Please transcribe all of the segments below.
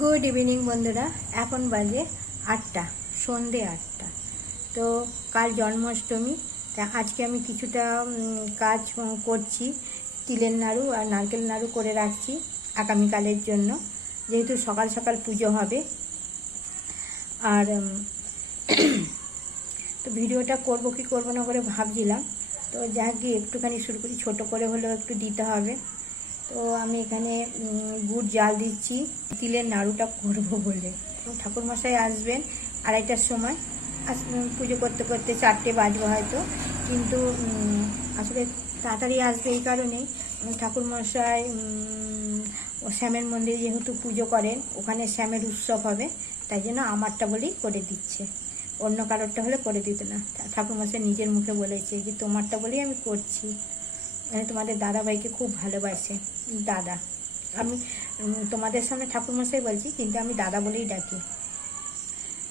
Good evening বন্ধুরা, এখন বাজে আটটা, সন্ধে আটটা। তো কাল জন্মাষ্টমী, তা আজকে আমি কিছুটা কাজ করছি, তিলের নাড়ু আর নারকেল নাড়ু করে রাখছি আগামীকালের জন্য, যেহেতু সকাল সকাল পুজো হবে। আর তো ভিডিওটা করব কি করব না করে ভাবছিলাম, তো যাক একটুখানি শুরু করি, ছোটো করে হলেও একটু দিতে হবে। তো আমি এখানে গুড় জাল দিচ্ছি। তিলের নাড়ুটা করব বলে। ঠাকুরমশাই আসবেন আড়াইটার সময়। আস পুজো করতে করতে চারটে বাজবে হয়তো। কিন্তু আসলে তাড়াতাড়ি আসবে এই কারণেই। ঠাকুরমশাই ও শ্যামের মন্দিরে যেহেতু পুজো করেন, ওখানে শ্যামের উৎসব হবে। তাই জন্য আমারটা বলেই করে দিচ্ছে। অন্য কারোরটা হলে করে দিত না। ঠাকুরমশাই নিজের মুখে বলেছে যে, তোমারটা বলেই আমি করছি। মানে তোমাদের দাদাভাইকে খুব ভালোবাসে। দাদা। আমি তোমাদের সামনে ঠাকুরমশাই বলছি কিন্তু আমি দাদা বলেই ডাকি।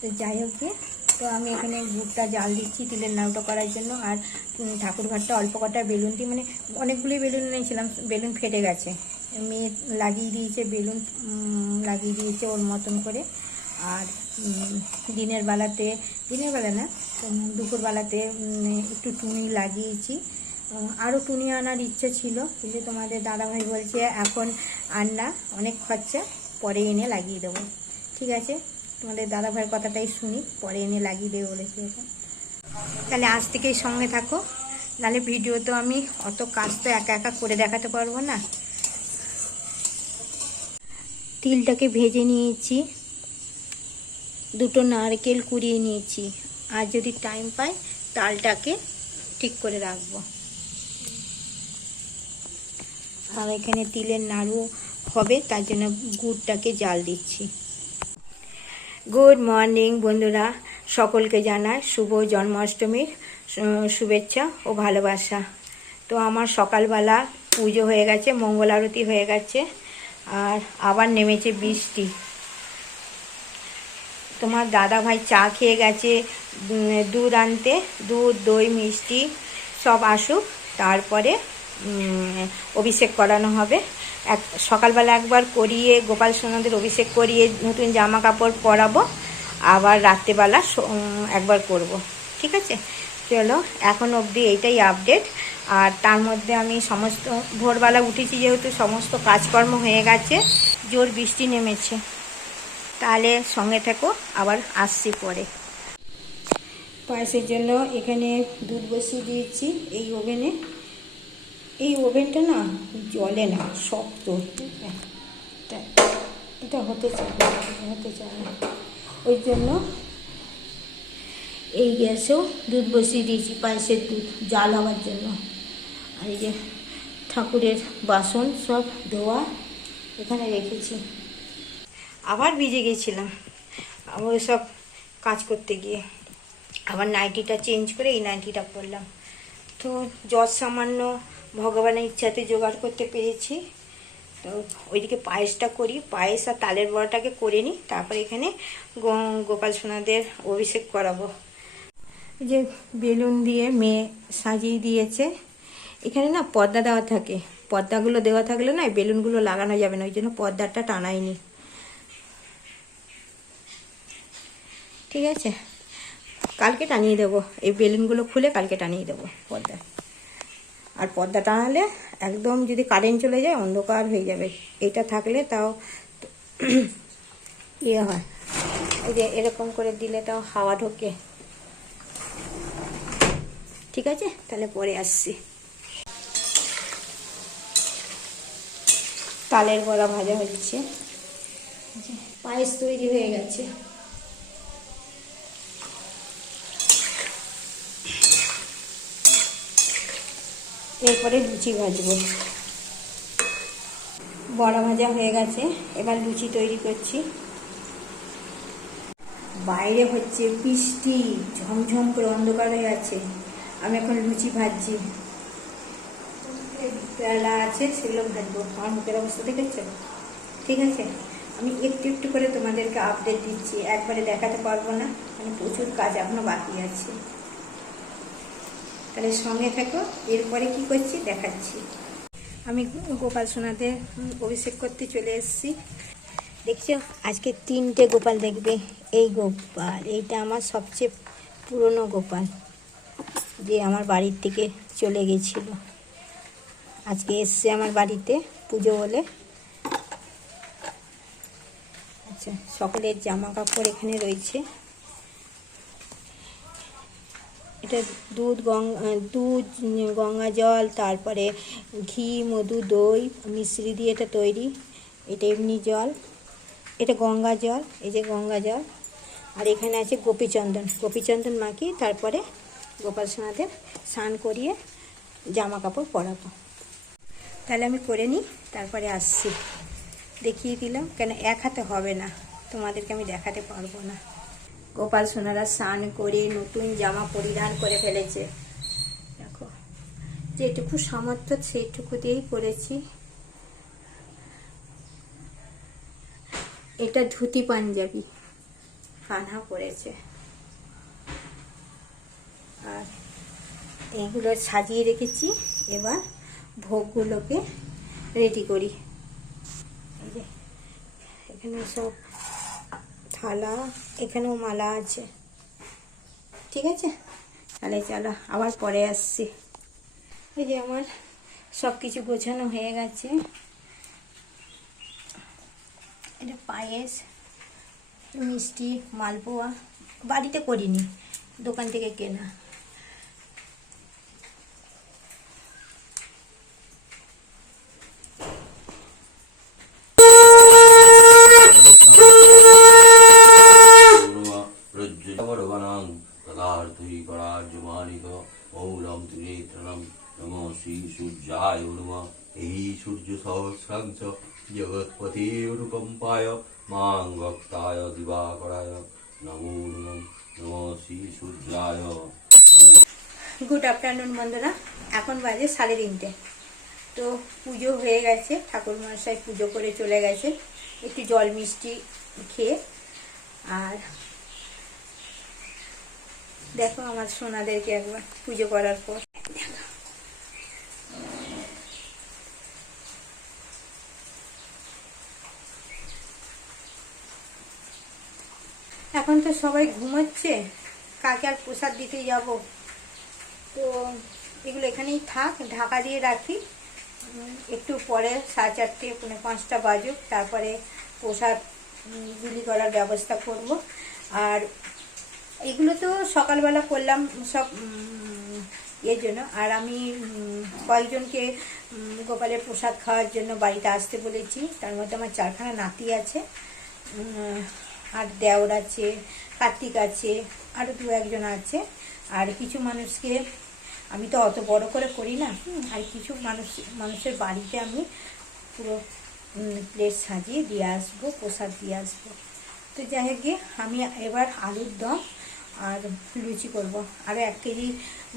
তো যাই হোক গিয়ে তো আমি এখানে গুড়টা জাল দিচ্ছি তিলের নাড়ুটা করার জন্য আর উম, ঠাকুর ঘরটা অল্প কটা বেলুন দিয়ে মানে অনেকগুলোই বেলুন এনেছিলাম বেলুন ফেটে গেছে। মেয়ে লাগিয়ে দিয়েছে বেলুন লাগিয়ে দিয়েছে ওর মতন করে। আর দিনের বেলাতে দিনের বেলা না দুপুরবেলাতে একটু টুনি লাগিয়েছি। আরও টুনি আনার ইচ্ছে ছিল কিন্তু তোমাদের দাদাভাই বলছে, এখন আর না, অনেক খরচা, পরে এনে লাগিয়ে দেবো। ঠিক আছে? তোমাদের দাদাভাইয়ের কথাটাই শুনি, পরে এনে লাগিয়ে দেবে বলেছে তাহলে আজ থেকেই সঙ্গে থাকো, নাহলে ভিডিও তো আমি অত কাজ তো একা একা করে দেখাতে পারব না। তিলটাকে ভেজে নিয়েছি, দুটো নারকেল কুড়িয়ে নিয়েছি, আর যদি টাইম পাই, তালটাকে ঠিক করে রাখব। আর এখানে তিলের নাড়ু হবে, তার জন্য গুড়টাকে জাল দিচ্ছি। গুড মর্নিং বন্ধুরা, সকলকে জানাই শুভ জন্মাষ্টমীর শুভেচ্ছা ও ভালোবাসা। তো আমার সকালবেলা পুজো হয়ে গেছে, মঙ্গল আরতি হয়ে গেছে, আর আবার নেমেছে বৃষ্টি। তোমার দাদা ভাই চা খেয়ে গেছে দুধ আনতে, দুধ, দই, মিষ্টি সব আসুক, তারপরে অভিষেক করানো হবে। এক, সকালবেলা একবার করিয়ে গোপাল সোনাদের অভিষেক করিয়ে নতুন জামা কাপড় পরাবো। আবার রাত্রেবেলা একবার করব। ঠিক আছে? চলো, এখন অবধি এইটাই আপডেট আর তার মধ্যে আমি সমস্ত, ভোরবেলা উঠেছি যেহেতু সমস্ত কাজকর্ম হয়ে গেছে, জোর বৃষ্টি নেমেছে। তাহলে সঙ্গে থেকো, আবার আসছি পরে। পায়েসের জন্য এখানে দুধ বসিয়ে দিয়েছি এই ওভেনে। এই ওভেনটা না জলে না, শক্ত। এটা এটা হতে চায় হতে চায় না। ওই জন্য এই গ্যাসেও দুধ বসিয়ে দিয়েছি, পায়েসের দুধ, জাল হওয়ার জন্য। আর এই যে ঠাকুরের বাসন সব ধোয়া, এখানে রেখেছি। আবার ভিজে গেছিলাম, আবার সব কাজ করতে গিয়ে। আবার নাইটিটা চেঞ্জ করে এই নাইটিটা পরলাম। তো জ্বর সামান্য ভগবানের ইচ্ছাতে জোগাড় করতে পেরেছি। তো ওইদিকে পায়েসটা করি, পায়েস আর তালের বড়াটাকে করে নিই, তারপর এখানে গোপাল সোনাদের অভিষেক করাবো। যে বেলুন দিয়ে মেয়ে সাজিয়ে দিয়েছে। এখানে না পর্দা দেওয়া থাকে। পর্দাগুলো দেওয়া থাকলে না বেলুনগুলো লাগানো যাবে না, ওই জন্য পর্দাটা টানাইনি। ঠিক আছে? কালকে টানিয়ে দেবো। এই বেলুনগুলো খুলে কালকে টানিয়ে দেবো পর্দা আর পর্দা টানালে একদম যদি কারেন্ট চলে যায়, অন্ধকার হয়ে যাবে। এটা থাকলে তাও ইয়ে হয়। এই যে এরকম করে দিলে তাও হাওয়া ঢোকে। ঠিক আছে? তাহলে পরে আসছি। তালের বড়া ভাজা হচ্ছে। পায়েস তৈরি হয়ে গেছে। এরপরে লুচি ভাজবো। বড়া ভাজা হয়ে গেছে, এবার লুচি তৈরি করছি। বাইরে হচ্ছে বৃষ্টি, ঝমঝম করে অন্ধকার হয়ে আছে। আমি এখন লুচি ভাজছি। পেয়ালা আছে, সেগুলো ভাজবো। আমার মুখের অবস্থা দেখেছ? ঠিক আছে? আমি একটু একটু করে তোমাদেরকে আপডেট দিচ্ছি। একবারে দেখাতে পারব না। মানে প্রচুর কাজ এখনও বাকি আছে। তাহলে সঙ্গে থাকো, এরপরে কি করছি দেখাচ্ছি। আমি গোপাল সোনাতে অভিষেক করতে চলে এসেছি। দেখছ, আজকে তিনটে গোপাল দেখবে। এই গোপাল, এইটা আমার সবচেয়ে পুরনো গোপাল, যে আমার বাড়ির থেকে চলে গেছিল। আজকে এসছে আমার বাড়িতে পুজো বলে। আচ্ছা সকলের জামা কাপড় এখানে রয়েছে। এটা দুধ গঙ্গা দুধ, গঙ্গা জল, তারপরে ঘি, মধু, দই, মিশ্রি দিয়ে এটা তৈরি। এটা এমনি জল। এটা গঙ্গা জল, এই যে গঙ্গা জল। আর এখানে আছে গোপীচন্দন। গোপীচন্দন মাখি তারপরে গোপাল সোনাদের স্নান করিয়ে জামা কাপড় পরাবো। তাহলে আমি করে নিই, তারপরে আসছি। দেখিয়ে দিলাম, কেন এক হাতে হবে না। তোমাদেরকে আমি দেখাতে পারব না। গোপাল সোনারা স্নান করে নতুন জামা পরিধান করে ফেলেছে। দেখো, যেটুকু সামর্থ্য সেইটুকু দিয়েই করেছি এটা ধুতি পাঞ্জাবি। কানহা পরেছে আর এইগুলো সাজিয়ে রেখেছি। এবার ভোগগুলোকে রেডি করি। এখানে সব থালা, এখানেও মালা আছে। ঠিক আছে? তাহলে চলো, আবার পরে আসছি। এই যে আমার সব কিছু গোছানো হয়ে গেছে। এটা পায়েস, মিষ্টি, মালপোয়া। বাড়িতে করিনি, দোকান থেকে কেনা। তদার্থই পরাজমানিক মৌলম ত্রিনেত্রণম নম শ্রী সূর্যায় নম এই সূর্য সহস্রাংশ জগৎপতি অনুকম্পায় মাং ভক্তায় দিবাকরায় নমো নম নম শ্রী সূর্যায় গুড আফটারনুন বন্ধুরা। এখন বাজে সাড়ে তিনটে। তো পুজো হয়ে গেছে, ঠাকুর মশাই পুজো করে চলে গেছে। একটু জল মিষ্টি খেয়ে, আর দেখো আমার সোনাদেরকে একবার পুজো করার পর। এখন তো সবাই ঘুমাচ্ছে কাকে আর প্রসাদ দিতে যাব। তো এগুলো এখানেই থাক, ঢাকা দিয়ে রাখি। একটু পরে সাড়ে চারটে, পৌনে পাঁচটা বাজুক, তারপরে প্রসাদ বিলি করার ব্যবস্থা করব। আর এগুলো তো সকালবেলা করলাম সব এর জন্য। আর আমি কয়েকজনকে গোপালের প্রসাদ খাওয়ার জন্য বাড়িতে আসতে বলেছি। তার মধ্যে আমার চারখানা নাতি আছে আর দেওর আছে, কার্তিক আছে আরও দু একজন আছে। আর কিছু মানুষকে, আমি তো অত বড় করে করি না আর কিছু মানুষ, মানুষের বাড়িতে আমি পুরো প্লেট সাজিয়ে দিয়ে আসব, প্রসাদ দিয়ে আসব। তো যাই হোক আমি এবার আলুর দম আর লুচি করব। আরও এক কেজি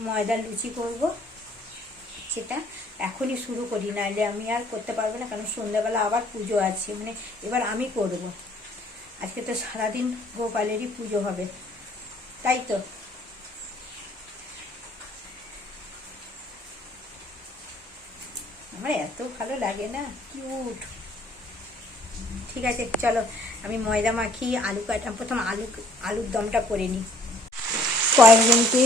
ময়দার লুচি করব। সেটা এখনই শুরু করি, নাহলে আমি আর করতে পারব না, কারণ সন্ধ্যাবেলা আবার পুজো আছে মানে এবার আমি করব। আজকে তো সারাদিন গোপালেরই পুজো হবে, তাই তো? আমার এত ভালো লাগে না, কিউট। ঠিক আছে, চলো, আমি ময়দা মাখি আলু কাটা, প্রথম আলু, আলুর দমটা করে নিই। কয়েকজনকে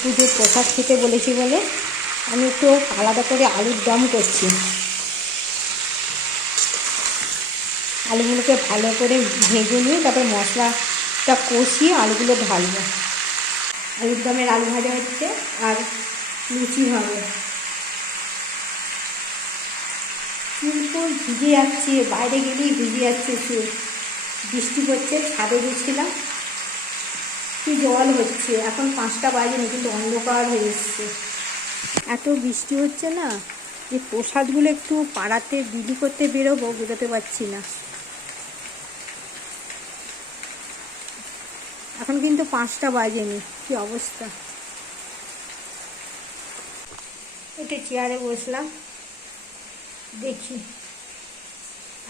পুজোর প্রসাদ খেতে বলেছি বলে আমি একটু আলাদা করে আলুর দম করছি। আলুগুলোকে ভালো করে ভেজে নিয়ে তারপর মশলাটা কষিয়ে আলুগুলো ঢালবো। আলুর দমের আলু ভাজা হচ্ছে আর লুচি হবে। ফুল ভিজে যাচ্ছে, বাইরে গেলেই ভিজে যাচ্ছে বৃষ্টি পড়ছে, ছাদে গেছিলাম। কি জল হচ্ছে? এখন পাঁচটা বাজেনি কিন্তু অন্ধকার হয়ে এসছে। এত বৃষ্টি হচ্ছে না? যে প্রসাদগুলো একটু পাড়াতে বিলি করতে বেরোবো বেরোতে পারছি না। এখন কিন্তু পাঁচটা বাজেনি, কি অবস্থা? একটু চেয়ারে বসলাম, দেখি।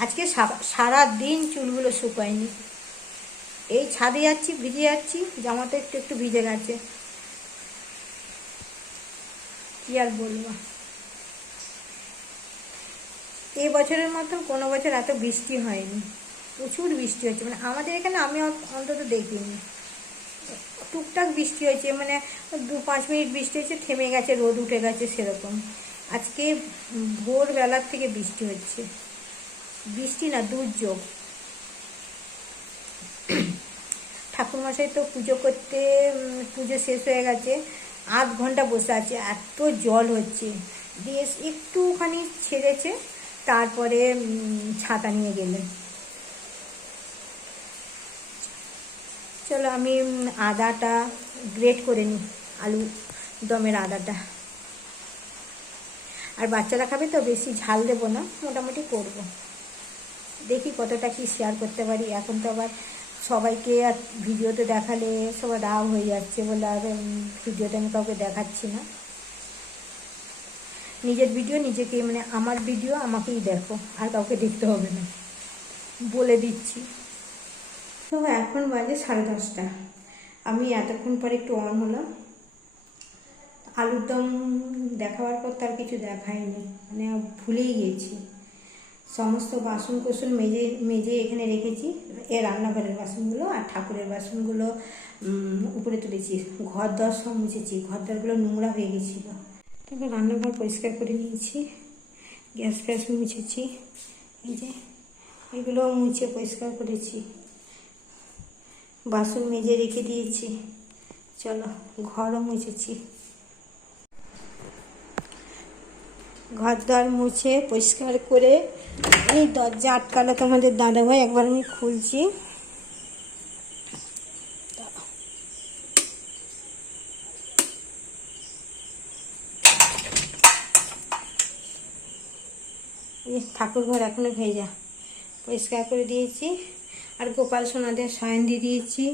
আজকে সারা দিন চুলগুলো শুকায়নি। এই ছাদে যাচ্ছি, ভিজে যাচ্ছি, জামাটা একটু একটু ভিজে গেছে। কি আর বলব? এই বছরের মতন কোনো বছর এত বৃষ্টি হয়নি। প্রচুর বৃষ্টি হচ্ছে। মানে আমাদের এখানে আমি অন্তত দেখিনি। টুকটাক বৃষ্টি হয়েছে মানে দু পাঁচ মিনিট বৃষ্টি হয়েছে, থেমে গেছে, রোদ উঠে গেছে সেরকম। আজকে ভোরবেলার থেকে বৃষ্টি হচ্ছে। বৃষ্টি না, দুর্যোগ। ঠাকুরমশাই তো পুজো করতে পুজো শেষ হয়ে গেছে, আধ ঘণ্টা বসে আছে, এত জল হচ্ছে। দিয়ে একটুখানি ছেড়েছে, তারপরে ছাতা নিয়ে গেলেন। চলো আমি আদাটা গ্রেট করে নিই, আলু দমের আদাটা। আর বাচ্চারা খাবে তো, বেশি ঝাল দেবো না, মোটামুটি করব। দেখি কতটা কি শেয়ার করতে পারি, এখন তো আবার সবাইকে আর ভিডিওতে দেখালে সবার রাগ হয়ে যাচ্ছে বলে আর ভিডিওতে আমি কাউকে দেখাচ্ছি না। নিজের ভিডিও নিজেকে মানে আমার ভিডিও আমাকেই দেখো, আর কাউকে দেখতে হবে না। বলে দিচ্ছি। তো এখন বাজে সাড়ে দশটা। আমি এতক্ষণ পরে একটু অন হলাম। আলুর দম দেখাবার পর তার কিছু দেখায়নি মানে ভুলেই গিয়েছি সমস্ত বাসন কোসন মেজে মেজে এখানে রেখেছি। এ রান্নাঘরের বাসনগুলো আর ঠাকুরের বাসনগুলো উপরে তুলেছি। ঘর দর সব মুছেছি। ঘর দরগুলো নোংরা হয়ে গেছিল। তারপর রান্নাঘর পরিষ্কার করে নিয়েছি। গ্যাস ফ্যাস মুছেছি। এই যে, এগুলো মুছে পরিষ্কার করেছি। বাসন মেজে রেখে দিয়েছি। চলো, ঘরও মুছেছি। ঘর দর মুছে পরিষ্কার করে এই দরজা আটকালো তোমাদের দাদাভাই, একবার আমি খুলছি। ঠাকুর ঘর এখনও ভেজা। পরিষ্কার করে দিয়েছি। আর গোপাল সোনাদের শয়ন দিয়ে দিয়েছি।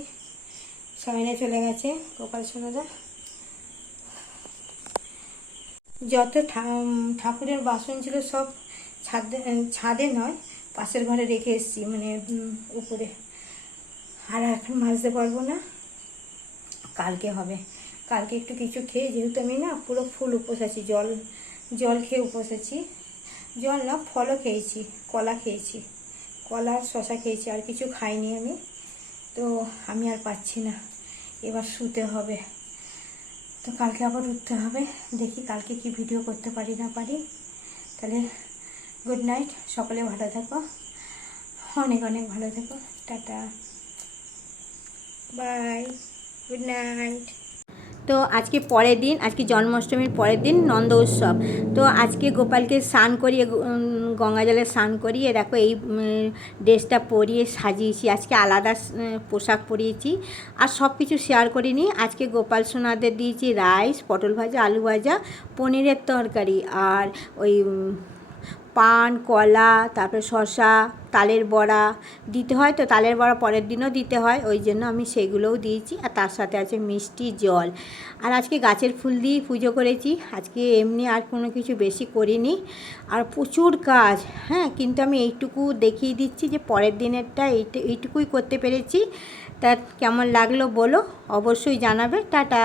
শয়নে চলে গেছে গোপাল সোনাদা যত ঠাকুরের বাসন ছিল সব ছাদে ছাদে নয়, পাশের ঘরে রেখে এসেছি মানে উপরে। আর এখন মাজতে পারব না। কালকে হবে। কালকে একটু কিছু খেয়ে, যেহেতু আমি না পুরো ফুল উপোস আছি, জল জল খেয়ে উপোস আছি। জল না, ফলও খেয়েছি, কলা খেয়েছি। কলা শশা খেয়েছি, আর কিছু খাইনি আমি। তো আমি আর পাচ্ছি না। এবার শুতে হবে। তো কালকে আবার উঠতে হবে। দেখি কালকে কি ভিডিও করতে পারি না পারি। তাহলে গুড নাইট সকলে ভালো থাকো। অনেক অনেক ভালো থেকো। টাটা। বাই গুড নাইট তো আজকে পরের দিন, আজকে জন্মাষ্টমীর পরের দিন নন্দ উৎসব। তো আজকে গোপালকে স্নান করিয়ে গঙ্গা জলে স্নান করিয়ে দেখো এই ড্রেসটা পরিয়ে সাজিয়েছি। আজকে আলাদা পোশাক পরিয়েছি আর সব কিছু শেয়ার করিনি। আজকে গোপাল সোনাদের দিয়েছি রাইস পটল ভাজা, আলু ভাজা, পনিরের তরকারি আর ওই পান, কলা, তারপরে শশা তালের বড়া দিতে হয় তো তালের বড়া পরের দিনও দিতে হয়, ওই জন্য আমি সেগুলোও দিয়েছি আর তার সাথে আছে মিষ্টি জল। আর আজকে গাছের ফুল দিয়েই পুজো করেছি, আজকে এমনি আর কোনো কিছু বেশি করিনি। আর প্রচুর কাজ হ্যাঁ কিন্তু আমি এইটুকু দেখিয়ে দিচ্ছি যে পরের দিনেরটা এইটু, এইটুকুই করতে পেরেছি। তা কেমন লাগল বলো, অবশ্যই জানাবে, টাটা।